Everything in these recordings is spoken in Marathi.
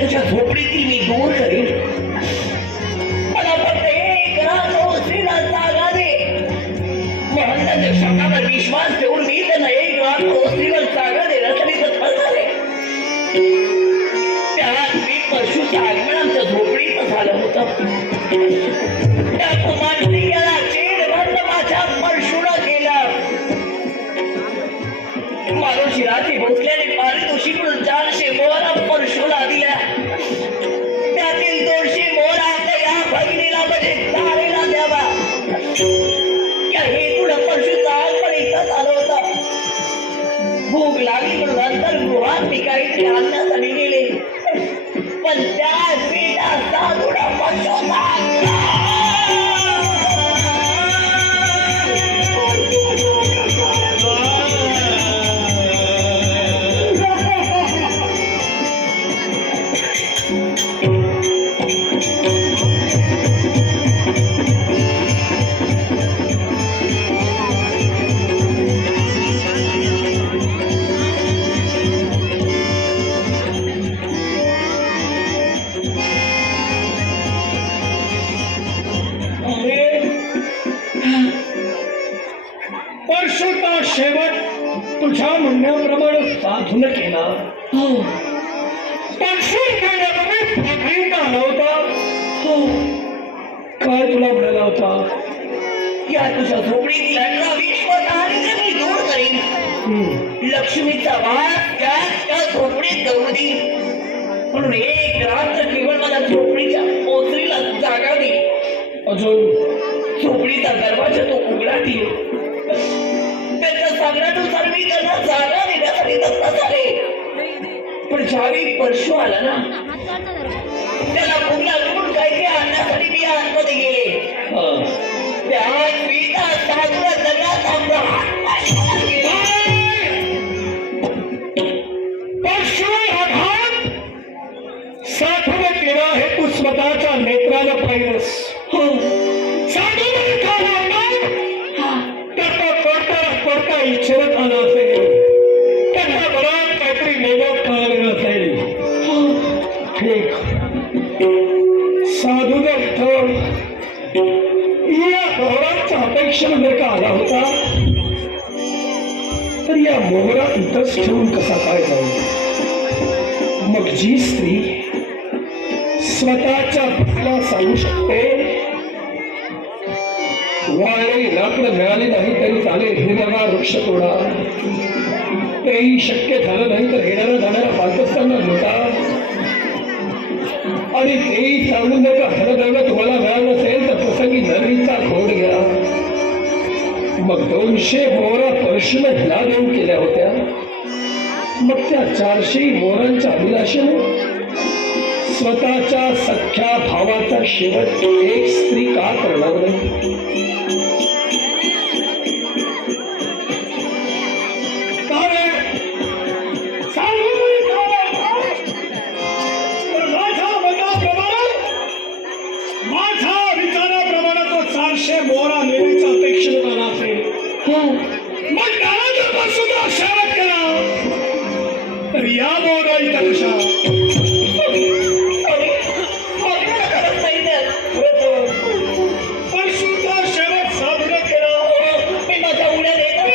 तुझ्या झोपडीतील मी दूर करेन. मला फक्त एक रात्र स्त्रीला जागा दे. महंताच्या शब्दावर विश्वास ठेवून मी त्यांना एक रात्र स्त्रीवर जागा देण्यासाठी तत्पर झाले. त्यात मी परशुच्या आगमनाच्या झोपडीत झालं होतं. त्या कुमार स्त्रियाला चेडबंद माझ्या परशुनं केला. मानव शिराची भोसल्याने पारितोषिक म्हणून 400 मोहरा परशुला दिल्या. त्यातील 200 मोहरा या भगिनीला म्हणजे तारेला द्यावा या हेतून परशुचा आगमन इथं झालं होतं. भूक लागली म्हणून अंतर्गृहात मी काहीतरी आणण्यासाठी गेले, पण त्या पेटा साधूला परशुचा शेवट तुझ्या म्हणण्याप्रमाणे साधून केला. काय तुला म्हणाला होता? या तुझ्या झोपडीतील अन्न विश्वतारिणी मी दूर करीन. लक्ष्मीचा वास त्या झोपडीत जाऊ दे म्हणून एक रात्र केवळ मला झोपडीच्या ओसरीला जागा दे. अजून झोपडीचा दरवाजा तो उघडा ठेव. त्याच्या सांगण्यानुसार मी त्यांना जागा देण्यासाठी तत्पर झाले. पण ज्यावेळी परशु आला ना, त्याला भूक लागली म्हणून काहीतरी आणण्यासाठी मी आतमध्ये गेले. त्यात मी त्या साधूला सगळ्यात आपला हात केला. परशु आघात साधूने केला हे तू स्वतःच्या नेत्रानं पाहिलंस. साधूने का पडता इच्छेत आला असेल, त्यांना बराच काहीतरी मोबाईल कळालेला असेल. ठीक, साधू जर इथं या मोहराच्या अपेक्षेने जर का आला होता तर या मोहरा इथंच ठेवून कसा काय जाईल? मग जी स्त्री स्वतःच्या पतीला सांगू शकते वाळलेली लाकडं मिळाली नाही तरी चालेल, हिरवागार वृक्ष तोडा, तेही शक्य झालं नाही तर येणारा जाणारा पाकिस्तानला लुटा, आणि तेही सांगून जर का धनद्रव्य तुम्हाला मिळालं नसेल तर प्रसंगी नदीचा घोड घ्या. मग 200 मोहरा परशुने हिला देऊ केल्या होत्या. मग त्या 400 मोहरांच्या अभिलाषेने स्वतःच्या सख्या भावाचा शेवट एक स्त्री का करणार नाही? मोहरा नेण्याच्या अपेक्षेने आला असेल, मग त्याला जर परशुचा शेवट केला तर या मोहरा इथं कशा? परशुचा शेवट साजरा केला. मी माझ्या उड्या देतो.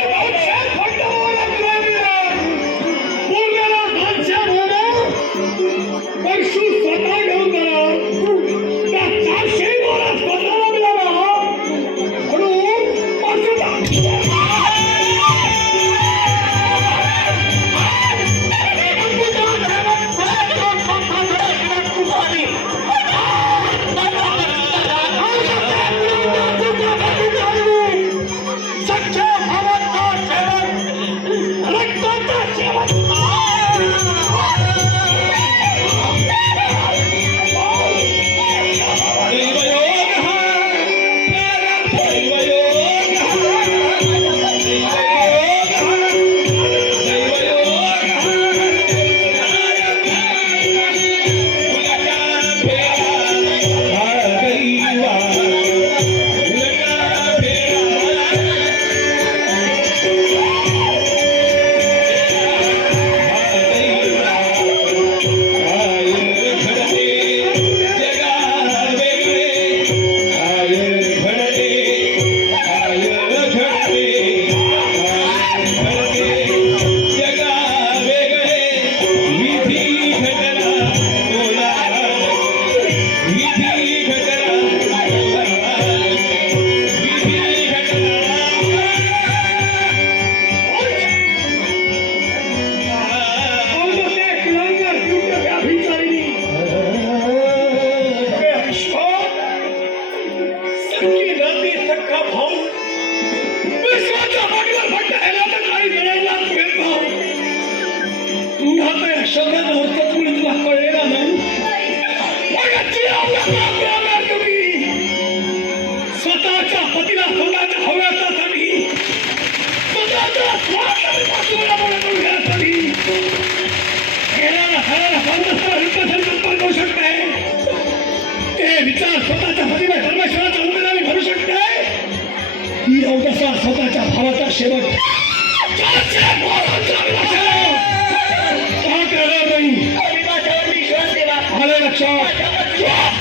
नाही. आम्ही माझ्यावर विश्वास ठेवा. आलं लक्षात? माझ्यावर विश्वास.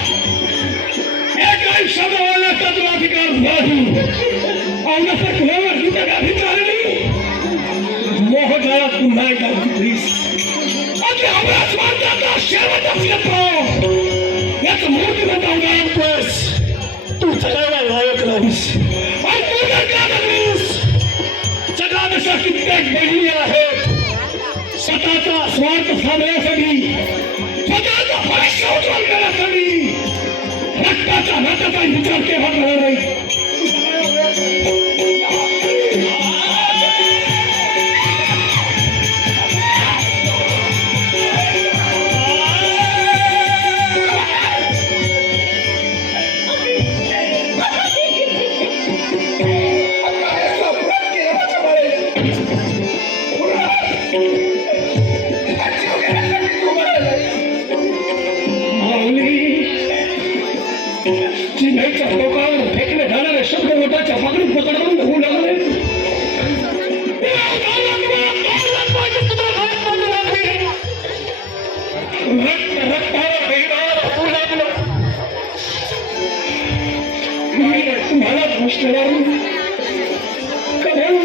एक शब्द बोलण्याचा तुला अधिकार नाही. औंधाचं कुणावर तुझ्या गाठी चालली. मोहजाळा पुन्हा एकदा प्लीज. अगदी अभ्यास मार्गाचा शेवटच येतो. याच मूर्ती म्हणता तू जगायला लायक नाहीस. आणि तू जर का नाहीस, जगात अशा कित्येक बहिणी आहेत स्वतःचा स्वार्थ साधण्यासाठी, स्वतःचा भविष्य उज्ज्वल करण्यासाठी रक्ताचा नात्याचा विचार केला करणार नाही. चिन्हाच्या टोकावर फेकले जाणारे शब्द मोठ्याच्या पकडून पकडून होऊ लागले. रक्तावर वेगावर होऊ लागलं. मी तुम्हाला गोष्ट लावून कारण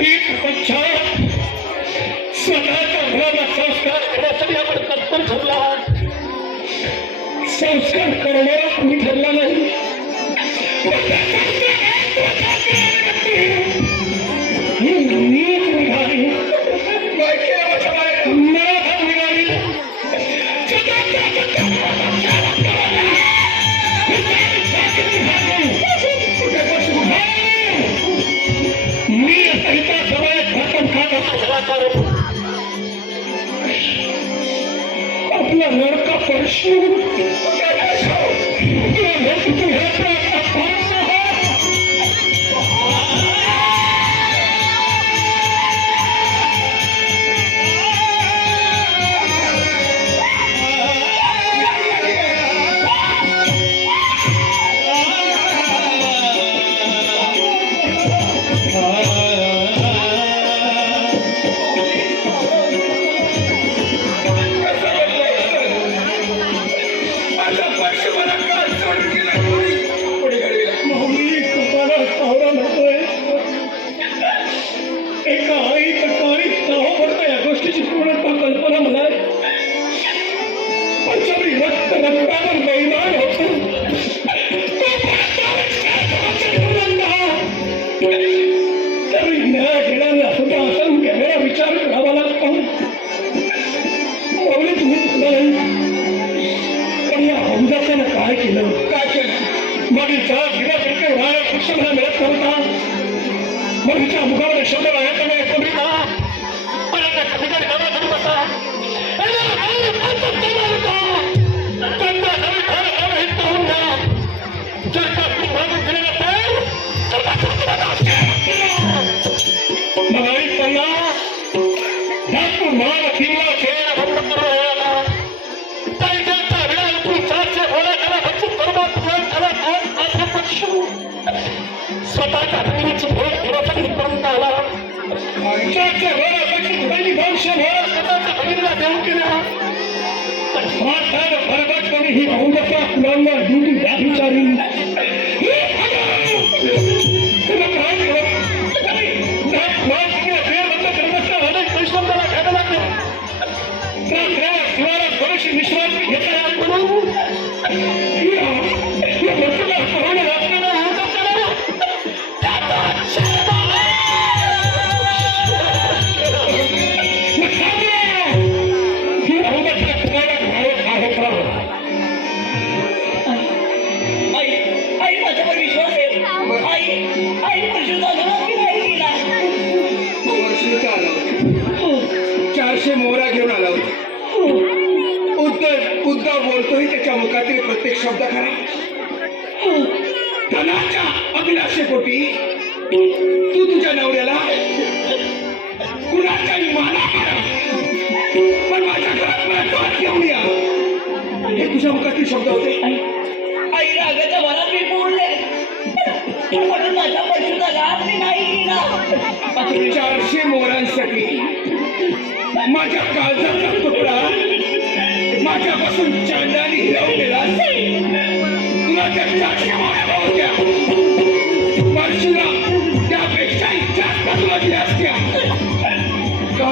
एक पश्चात स्वतःच्या घराला संस्कार करण्यासाठी आपण तत्पर ठरला. संस्कार करणारा कुणी ठरला नाही. ही नीट निघाली. मराठा निघाली. मी सहिता सवय घातून खात आपला लडका परशु एका आईचं काळीच नाव पडतं या गोष्टीची पूर्णतः कल्पना मला पंचमी रक्त रक्तावर बैमान होतो. तरी न्याय घेण्याला सुद्धा असंख्य वेळा विचार करावा लागतो. मौली तुम्ही नाही पण या हौदाच्यानं काय केलं? मागील 4 दिवसांकडे राया पक्ष मला मिळत नव्हता. मग हिच्या मुखामध्ये शब्द राहण्याकडे येतो मी ना परत ठिकाणी गमा करू नका. जर का तू मागून दिले नसेल मग आई सांगा तू मला किंवा खेळ बंद करू राहिला त्यांच्या वेळा तू 400 बोला त्याला बच्चून बरोबर त्याला आज पक्ष स्वतःच्या बहिणीची भेट घेण्यासाठी पर्यंत आला. आमच्याच्या घरापैकी पहिली वंश घोडा स्वतःच्या बहिणीला देऊ केला. पण स्वार्थाने बरबादपणे ही औंधाच्या कुलांना ड्युटी व्याभिचारी विश्वास घेतला म्हणून आई माझ्यावर विश्वास आहे. आई परशुचा घरात की नाही गेला. 400 मोहरा घेऊन आला होता. उद्धव बोलतोय त्याच्या मुखातील प्रत्येक शब्द खरा. धनाच्या अभिलाषेपोटी तू तुझ्या नवऱ्याला कुणाच्याही माना मारा पण माझ्या घरात मला दात घेऊन या हे तुझ्या मुखातील शब्द होते. आई रागाच्या भरात मी बोलले म्हणून माझ्या परशुचा घात मी नाही केला. 400 मोहरांसाठी माझ्या काळजाचा तुकडा माझ्यापासून चांदाने हिरावून गेला तुला त्या 400 मोहरा होत्या परशुराम त्यापेक्षाही जास्त तुला दिल्या असत्या का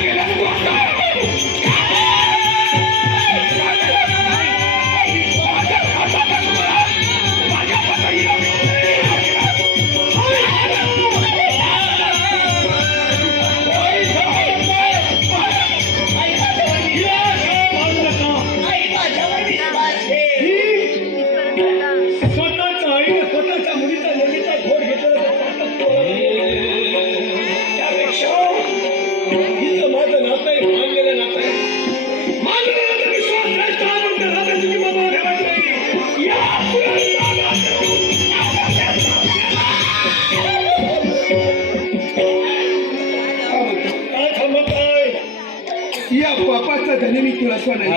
केला तू असं? आई माझ्यावर विश्वास ठेव. स्वतःच्या आईने स्वतःच्या मुलीचा मुलीचा घोड घेतलेला त्यापेक्षा हिचं माझं नातं आहे मानलेलं नातं आहे मानलेलं नातं विश्वास नाही का म्हणते नात्याची किंमत ठेवायची नाही या पापाचा धनी मी तुला सोनं